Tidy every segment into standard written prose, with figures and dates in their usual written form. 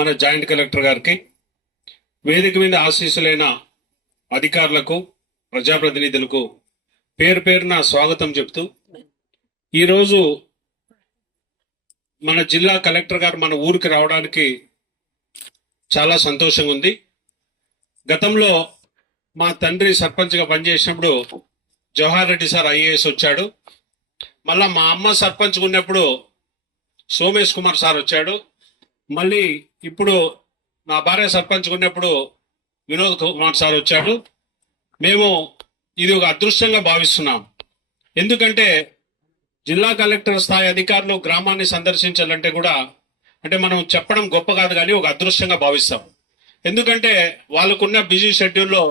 మన joint collector గారికి, వేదిక మీద ఆశీస్సులైన అధికారులకు, ప్రజాప్రతినిధులకు పేరు పేరున స్వాగతం చెప్తూ, ఈరోజు మన జిల్లా కలెక్టర్ గారు మన ఊరికి రావడానికి చాలా సంతోషంగా ఉంది. గతంలో మా తండ్రి సర్పంచ్గా పనిచేసినప్పుడు జవహర్ రెడ్డి సార్ ఐఏఎస్ వచ్చాడు. మళ్ళా మా అమ్మ సర్పంచ్గా ఉన్నప్పుడు సోమేష్ కుమార్ సార్ వచ్చాడు. మళ్ళీ ఇప్పుడు నా భార్య సర్పంచ్గా ఉన్నప్పుడు వినోద్ కుమార్ సార్ వచ్చాడు. మేము ఇది ఒక అదృష్టంగా భావిస్తున్నాం. ఎందుకంటే జిల్లా కలెక్టర్ స్థాయి అధికారులు గ్రామాన్ని సందర్శించాలంటే కూడా అంటే మనం చెప్పడం గొప్ప కాదు, కానీ ఒక అదృష్టంగా భావిస్తాం. ఎందుకంటే వాళ్ళకున్న బిజీ షెడ్యూల్లో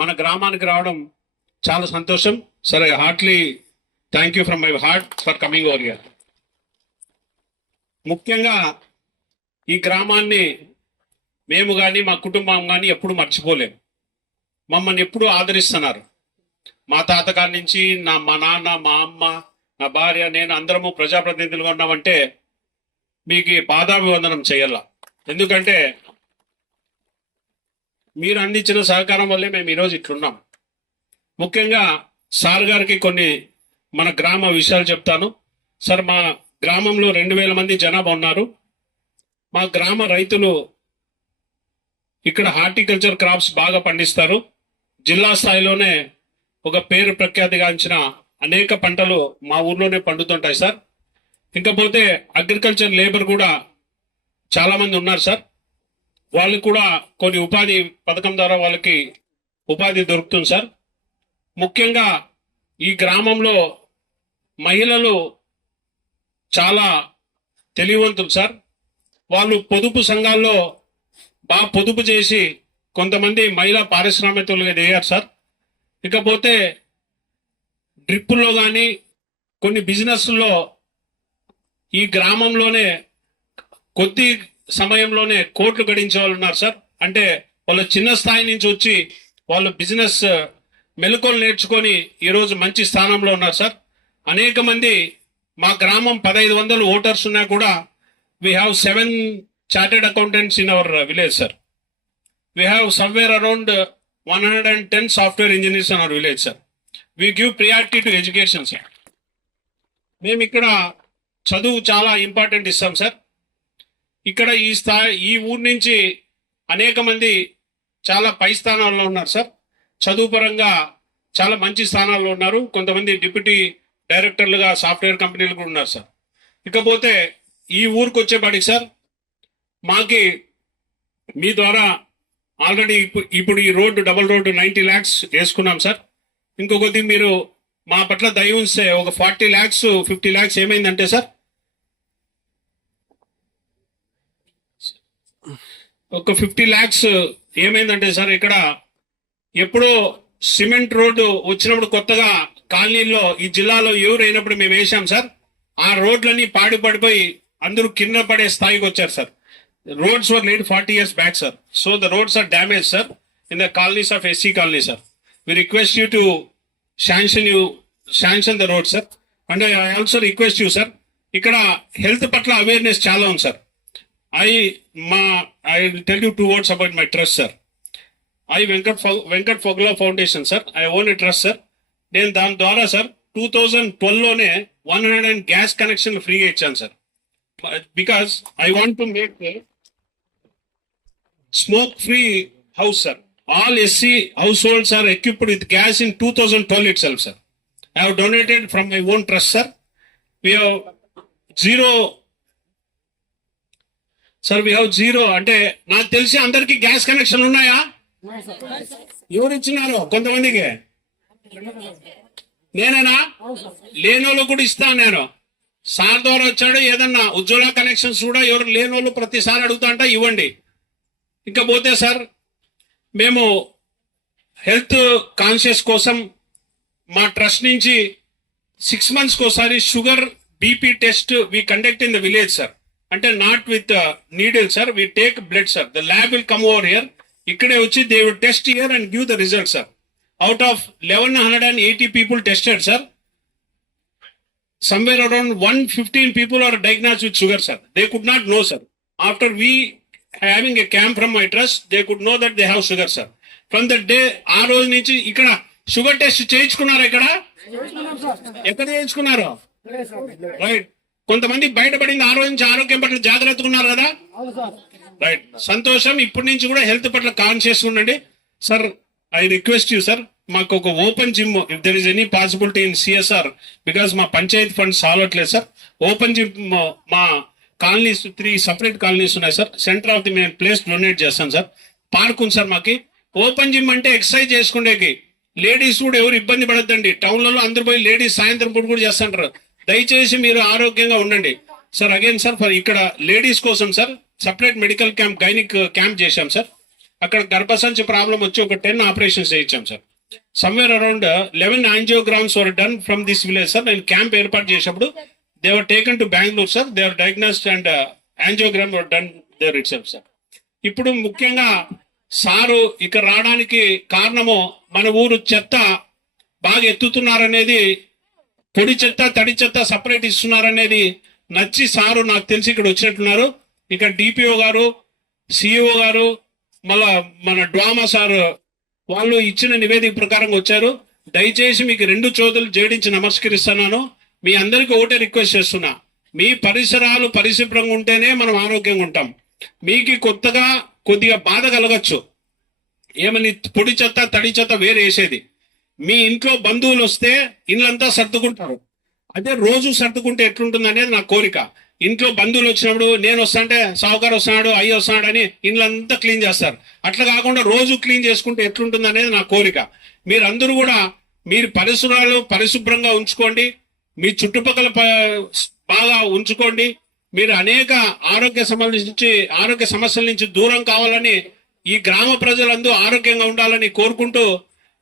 మన గ్రామానికి రావడం చాలా సంతోషం. సరే, heartily thank you from my heart for coming over here. ముఖ్యంగా ఈ గ్రామాన్ని మేము కానీ మా కుటుంబం కానీ ఎప్పుడు మర్చిపోలేము. మమ్మల్ని ఎప్పుడు ఆదరిస్తున్నారు. మా తాతగారి నుంచి మా నాన్న, మా అమ్మ, నా భార్య, నేను అందరము ప్రజాప్రతినిధులుగా ఉన్నామంటే మీకు పాదాభివందనం చేయాల. ఎందుకంటే మీరు అందించిన సహకారం వల్లే మేము ఈరోజు ఇట్లున్నాం. ముఖ్యంగా సార్ గారికి కొన్ని మన గ్రామ విషయాలు చెప్తాను. సార్, మా గ్రామంలో 2000 మంది జనాభా ఉన్నారు. మా గ్రామ రైతులు ఇక్కడ హార్టికల్చర్ క్రాప్స్ బాగా పండిస్తారు. జిల్లా స్థాయిలోనే ఒక పేరు ప్రఖ్యాతిగాంచిన అనేక పంటలు మా ఊర్లోనే పండుతుంటాయి సార్. ఇంకపోతే అగ్రికల్చర్ లేబర్ కూడా చాలా మంది ఉన్నారు సార్. వాళ్ళకి కూడా కొన్ని ఉపాధి పథకం ద్వారా వాళ్ళకి ఉపాధి దొరుకుతుంది సార్. ముఖ్యంగా ఈ గ్రామంలో మహిళలు చాలా తెలివివంతులు సార్. వాళ్ళు పొదుపు సంఘాల్లో బాగా పొదుపు చేసి కొంతమంది మహిళా పారిశ్రామికవేత్తలుగా ఎదిగారు సార్. ఇకపోతే డ్రిప్పుల్లో కానీ కొన్ని బిజినెస్లో ఈ గ్రామంలోనే కొద్ది సమయంలోనే కోట్లు గడించే వాళ్ళు ఉన్నారు సార్. అంటే వాళ్ళు చిన్న స్థాయి నుంచి వచ్చి వాళ్ళు బిజినెస్ మెలకువలు నేర్చుకొని ఈరోజు మంచి స్థానంలో ఉన్నారు సార్. అనేక మంది మా గ్రామం 1500 ఓటర్స్ ఉన్నా కూడా we have 7 chartered accountants in our village sir. We have somewhere around 110 software engineers in our village sir. We give priority to education sir. మేము ఇక్కడ చదువు చాలా ఇంపార్టెంట్ ఇస్తాం సార్. ఇక్కడ ఈ ఊరు నుంచి అనేక మంది చాలా పై స్థానాల్లో ఉన్నారు సార్. చదువు పరంగా చాలా మంచి స్థానాల్లో ఉన్నారు. కొంతమంది డిప్యూటీ డైరెక్టర్లుగా సాఫ్ట్వేర్ కంపెనీలు కూడా ఉన్నారు సార్. ఇకపోతే ఈ ఊరికి వచ్చేపాటికి సార్, మాకి మీ ద్వారా ఆల్రెడీ ఇప్పుడు ఈ రోడ్డు డబుల్ రోడ్డు 90 lakhs వేసుకున్నాం సార్. ఇంకొకటి మీరు మా పట్ల దయ ఉంచితే ఒక 40 lakhs 50 lakhs ఏమైందంటే సార్, ఒక 50 lakhs ఏమైందంటే సార్, ఇక్కడ ఎప్పుడో సిమెంట్ రోడ్డు వచ్చినప్పుడు కొత్తగా కాలనీల్లో ఈ జిల్లాలో ఎవరు అయినప్పుడు మేము వేసాం సార్. ఆ రోడ్లన్నీ పడిపోయి అందరూ కింద పడే స్థాయికి వచ్చారు sir. Roads were laid 40 years back sir. So the roads are damage sir in the colonies of SC colony sir. We request you to sanction the road sir. And I also request you sir, ఇక్కడ health పట్ల awareness చాలా ఉంది సార్. I will tell you 2 words about my trust sir. Venkat Fogla foundation sir, I own a trust sir. నేను దాని ద్వారా sir 2012లోనే 100 gas connection ఫ్రీగా ఇచ్చాను sir. Because I want to make smoke free house sir. All SC households are equipped with gas in 2012 itself sir. I have donated from my own trust sir. We have zero అంటే నాకు తెలిసి అందరికి gas connection ఉన్నాయా? ఎవరు ఇచ్చినారు? కొంతమందికి నేనేనా? లేనోళ్ళు కూడా ఇస్తాను నేను. సార్ ద్వారా వచ్చాడు. ఏదన్నా ఉజ్వల కనెక్షన్స్ కూడా ఎవరు లేనోళ్ళు ప్రతిసారి అడుగుతాంట, ఇవ్వండి. ఇకపోతే సార్, మేము హెల్త్ కాన్షియస్ కోసం మా ట్రస్ట్ నుంచి 6 months ఒకసారి sugar BP test we conduct in the village sir. అంటే not with needle sir, we take blood sir. The lab will come over here. ఇక్కడే వచ్చి they will test here and give the result sir. Out of 1180 people tested sir, somewhere around 115 people are diagnosed with sugar sir. They could not know sir. After we having a camp from my trust, they could know that they have sugar, sir. From the day, ఆ రోజు నుంచి ఇక్కడ sugar test చేయించుకున్నారా? ఎక్కడ చేయించుకున్నారు? Right. కొంతమంది బయటపడింది, ఆ రోజు నుంచి ఆరోగ్యం పట్ల జాగ్రత్తగా ఉన్నారు కదా? రైట్, సంతోషం. ఇప్పటి నుంచి కూడా హెల్త్ పట్ల కాన్షియస్ ఉండండి. Sir, I request you sir, మాకు ఒక open gym, if there is any possibility in CSR, because మా పంచాయతీ ఫండ్ సాల్వట్లేదు సార్. ఓపెన్ జిమ్ మా కాలనీస్ 3 సపరేట్ కాలనీస్ ఉన్నాయి సార్. సెంటర్ ఆఫ్ ది మేము ప్లేస్ డొనేట్ చేస్తాం సార్. పార్క్ ఉంది సార్ మాకి. ఓపెన్ జిమ్ అంటే ఎక్సర్సైజ్ చేసుకునేకి, లేడీస్ కూడా ఎవరు ఇబ్బంది పడద్దండి. టౌన్లలో అందరు పోయి లేడీస్ సాయంత్రం పూట కూడా చేస్తుంటారు. దయచేసి మీరు ఆరోగ్యంగా ఉండండి సార్. అగైన్ సార్, ఫర్ ఇక్కడ లేడీస్ కోసం sir separate medical camp, gynaec camp చేశాం సార్. అక్కడ గర్భసంచి ప్రాబ్లం వచ్చి ఒక 10 ఆపరేషన్స్ చేయించాం sir. Somewhere around 11 angiograms were done from this village sir. నేను క్యాంప్ ఏర్పాటు చేసినప్పుడు they were taken to Bengaluru sir. They were diagnosed and angiogram were done there itself sir. ఇప్పుడు ముఖ్యంగా సారు ఇక్కడ రావడానికి కారణము, మన ఊరు చెత్త బాగా ఎత్తుతున్నారనేది, పొడి చెత్త తడి చెత్త సపరేట్ ఇస్తున్నారనేది నచ్చి సారు నాకు తెలిసి ఇక్కడ వచ్చినట్టున్నారు. ఇక్కడ డిపిఓ గారు, సిఇఓ గారు, మళ్ళా మన డ్వామా సార్ వాళ్ళు ఇచ్చిన నివేదిక ప్రకారం వచ్చారు. దయచేసి మీకు 2 చేతులు జోడించి నమస్కరిస్తున్నాను. మీ అందరికీ ఒకటే రిక్వెస్ట్ చేస్తున్నా, మీ పరిసరాలు పరిశుభ్రంగా ఉంటేనే మనం ఆరోగ్యంగా ఉంటాం. మీకు కొద్దిగా బాధ కలగచ్చు, ఏమని పొడి చెత్త తడి చెత్త వేరు వేసేది. మీ ఇంట్లో బంధువులు వస్తే ఇళ్ళంతా సర్దుకుంటారు. అదే రోజు సర్దుకుంటే ఎట్లుంటుంది అనేది నా కోరిక. ఇంట్లో బంధువులు వచ్చినప్పుడు నేను వస్తాంటే సావుకారు వస్తున్నాడు, అయ్యి వస్తున్నాడు అని ఇళ్ళంతా క్లీన్ చేస్తారు. అట్లా కాకుండా రోజు క్లీన్ చేసుకుంటే ఎట్లుంటుంది అనేది నా కోరిక. మీరందరూ కూడా మీరు పరిసరాలు పరిశుభ్రంగా ఉంచుకోండి, మీ చుట్టుపక్కల బాగా ఉంచుకోండి. మీరు అనేక ఆరోగ్య సమస్యల నుంచి దూరం కావాలని, ఈ గ్రామ ప్రజలందరూ ఆరోగ్యంగా ఉండాలని కోరుకుంటూ,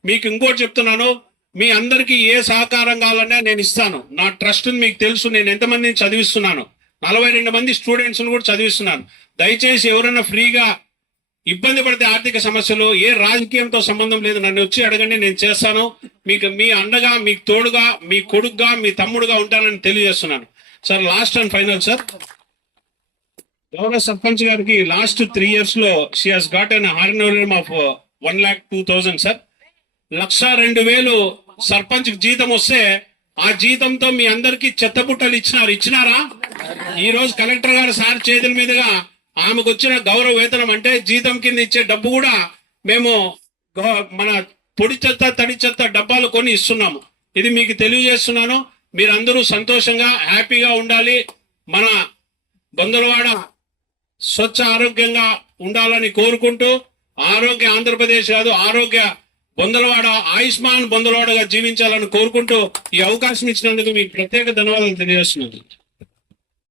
మీకు ఇంకోటి చెప్తున్నాను, మీ అందరికీ ఏ సహకారం కావాలన్నా నేను ఇస్తాను. నా ట్రస్ట్ మీకు తెలుసు, నేను ఎంతమందిని చదివిస్తున్నాను. 42 మంది స్టూడెంట్స్ కూడా చదివిస్తున్నాను. దయచేసి ఎవరైనా ఫ్రీగా ఇబ్బంది పడితే ఆర్థిక సమస్యలు, ఏ రాజకీయంతో సంబంధం లేదు, నన్ను వచ్చి అడగండి, నేను చేస్తాను. మీకు మీ అండగా, మీకు తోడుగా, మీ కొడుకుగా, మీ తమ్ముడుగా ఉంటానని తెలియజేస్తున్నాను sir. Last and final sir, గౌరవ సర్పంచ్ గారికి లాస్ట్ 3 years లో she has got an honorarium of 1,02,000 sir. 1,02,000 sarpanch జీతం వస్తే, ఆ జీతంతో మీ అందరికి చెత్తబుట్టలు ఇచ్చినారా? ఈ రోజు కలెక్టర్ గారు సార్ చేతుల మీదుగా ఆమెకు వచ్చిన గౌరవ వేతనం అంటే జీతం కింద ఇచ్చే డబ్బు కూడా మేము మన పొడి చెత్త తడి చెత్త డబ్బాలు కొని ఇస్తున్నాము. ఇది మీకు తెలియజేస్తున్నాను. మీరందరూ సంతోషంగా హ్యాపీగా ఉండాలి. మన బొందలవాడ స్వచ్ఛ ఆరోగ్యంగా ఉండాలని కోరుకుంటూ, ఆరోగ్య ఆంధ్రప్రదేశ్ కాదు, ఆరోగ్య బొందలవాడ, ఆయుష్మాన్ బొందలవాడగా జీవించాలని కోరుకుంటూ ఈ అవకాశం ఇచ్చినందుకు మీకు ప్రత్యేక ధన్యవాదాలు తెలియజేస్తున్నాను.